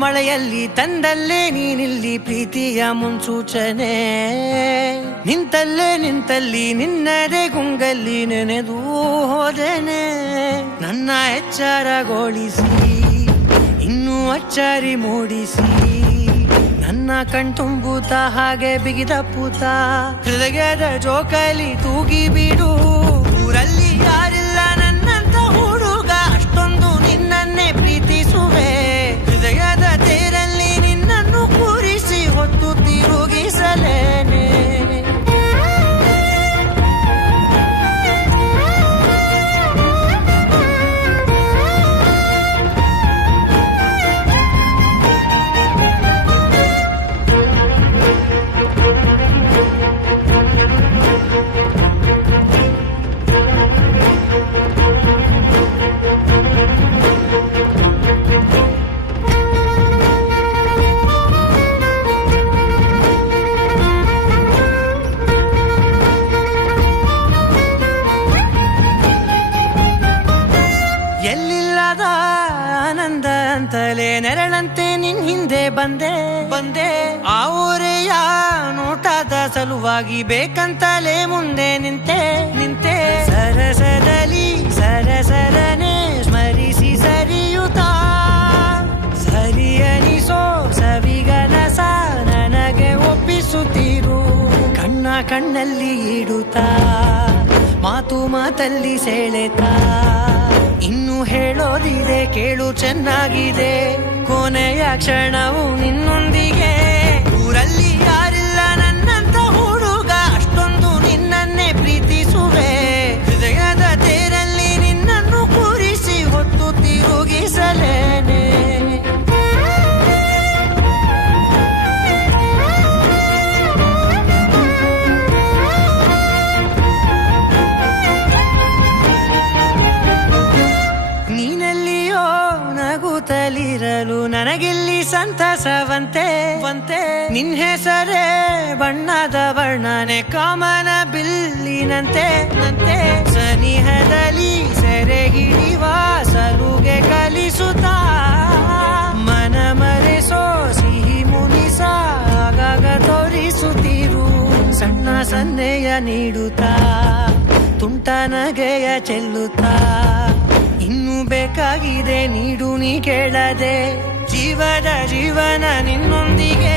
ಮಳೆಯಲ್ಲಿ ತಂದಲ್ಲೇ ನೀನಿಲ್ಲಿ ಪ್ರೀತಿಯ ಮುನ್ಸೂಚನೆ, ನಿಂತಲ್ಲಿ ನಿನ್ನದೇ ಗುಂಗಲ್ಲಿ ನೆನೆದು ಹೋದೆನೆ. ನನ್ನ ಎಚ್ಚರಗೊಳಿಸಿ ಇನ್ನೂ ಅಚ್ಚರಿ ಮೂಡಿಸಿ, ನನ್ನ ಕಣ್ತುಂಬುತ್ತ ಹಾಗೆ ಬಿಗಿದಪ್ಪುತ್ತ ಹೃದಯದ ಜೋಕಾಲಿ ತೂಗಿ ಬಿಡು. ಊರಲ್ಲಿ ಯಾರಿಲ್ಲ ನನ್ನಂತ ಹುಡುಗ, ಅಷ್ಟೊಂದು ನಿನ್ನನ್ನೇ ಪ್ರೀತಿಸುವೆ. ಹೃದಯದ ತೇರಲ್ಲಿ ನಿನ್ನನ್ನು ಕೂರಿಸಿ ಹೊತ್ತು ತಿರುಗಿಸಲೇನೆ. ಎಲ್ಲಿಲ್ಲದ ಆನಂದ ಅಂತಲೇ ನೆರಳಂತೆ ನಿನ್ ಹಿಂದೆ ಬಂದೆ. ಆ ಊರೆಯ ನೋಟದ ಸಲುವಾಗಿ ಬೇಕಂತಲೇ ಮುಂದೆ ನಿಂತೆ. ಸರಸದಲ್ಲಿ ಸರಸರನೆ ಸ್ಮರಿಸಿ ಸರಿಯುತ್ತಾ, ಸರಿ ಅನಿಸೋ ಸವಿಗನಸ ನನಗೆ ಒಪ್ಪಿಸುತ್ತೀರು. ಕಣ್ಣಲ್ಲಿ ಇಡುತ್ತಾ, ಮಾತಲ್ಲಿ ಸೆಳೆತಾ, ಇನ್ನು ಹೇಳೋದಿದೆ ಕೇಳು ಚೆನ್ನಾಗಿದೆ. ಕೊನೆಯ ಕ್ಷಣವು ನಿನ್ನೊಂದಿಗೆ. ಊರಲ್ಲಿ ಯಾರಿಲ್ಲ ನನ್ನಂತ ಹುಡುಗ, ಅಷ್ಟೊಂದು ನಿನ್ನನ್ನೇ ಪ್ರೀತಿಸುವೆ. ಹೃದಯದ ತೇರಲ್ಲಿ ನಿನ್ನನ್ನು ಕೂರಿಸಿ ಹೊತ್ತು ತಿರುಗಿಸಲೇನೆ. ನೀನೆಲ್ಲಿಯೋ ನಗುತ್ತಲಿರಲು ನನಗಿಲ್ಲಿ ಸಂತಸವಂತೆ. ನಿನ್ ಹೆಸರೇ ಬಣ್ಣದ ವರ್ಣನೆ ಕಾಮನ ಬಿಲ್ಲಿನಂತೆ. ಸನಿಹದಲ್ಲಿ ಸೆರೆ ಹಿಡಿಯುವ ಸಲುಗೆ ಕಲಿಸುತ್ತಾ, ಮನ ಮರೆಸೋ ಸಿಹಿ ಮುನಿಸ ಆಗಾಗ ತೋರಿಸುತ್ತಿರು. ಸಣ್ಣ ಸನ್ನೆಯ ನೀಡುತ್ತಾ, ತುಂಟ ನಗೆಯ ಚೆಲ್ಲುತ್ತಾ, ಇನ್ನು ಬೇಕಾಗಿದೆ ನೀಡು ನೀ ಕೇಳದೆ. ಜೀವನ ನಿನ್ನೊಂದಿಗೆ.